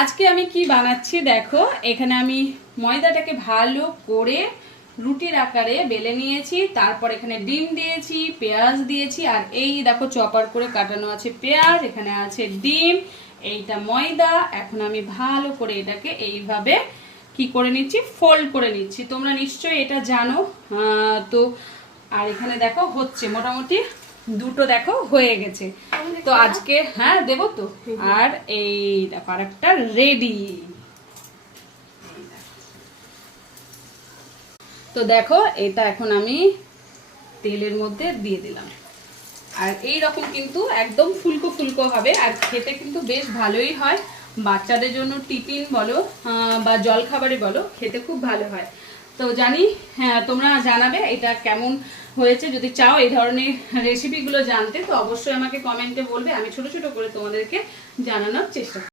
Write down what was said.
আজকে আমি কি বানাচ্ছি দেখো, এখানে আমি ময়দাটাকে ভালো করে রুটির আকারে বেলে নিয়েছি, তারপর এখানে ডিম দিয়েছি, পেঁয়াজ দিয়েছি, আর এই দেখো চপার করে কাটানো আছে পেঁয়াজ, এখানে আছে ডিম, এইটা ময়দা। এখন আমি ভালো করে এটাকে এইভাবে কি করে নিচ্ছি, ফোল্ড করে নিচ্ছি। তোমরা নিশ্চয়ই এটা জানো। তো আর এখানে দেখো হচ্ছে মোটামুটি দুটো দেখো হয়ে গেছে। তো আজকে হ্যাঁ দেবো তো। আর এই দেখো আরেকটা রেডি। তো দেখো এটা এখন আমি তেলের মধ্যে দিয়ে দিলাম। আর এই রকম কিন্তু একদম ফুলকো ফুলকো হবে, আর খেতে কিন্তু বেশ ভালোই হয়। বাচ্চাদের জন্য টিফিন বলো বা জল খাবারে বলো, খেতে খুব ভালো হয়। তো জানি হ্যাঁ তোমরা জানাবে এটা কেমন হয়েছে। যদি চাও এই ধরনের রেসিপিগুলো জানতে, তো অবশ্যই আমাকে কমেন্টে বলবে, আমি ছোট ছোট করে তোমাদেরকে জানানোর চেষ্টা করব।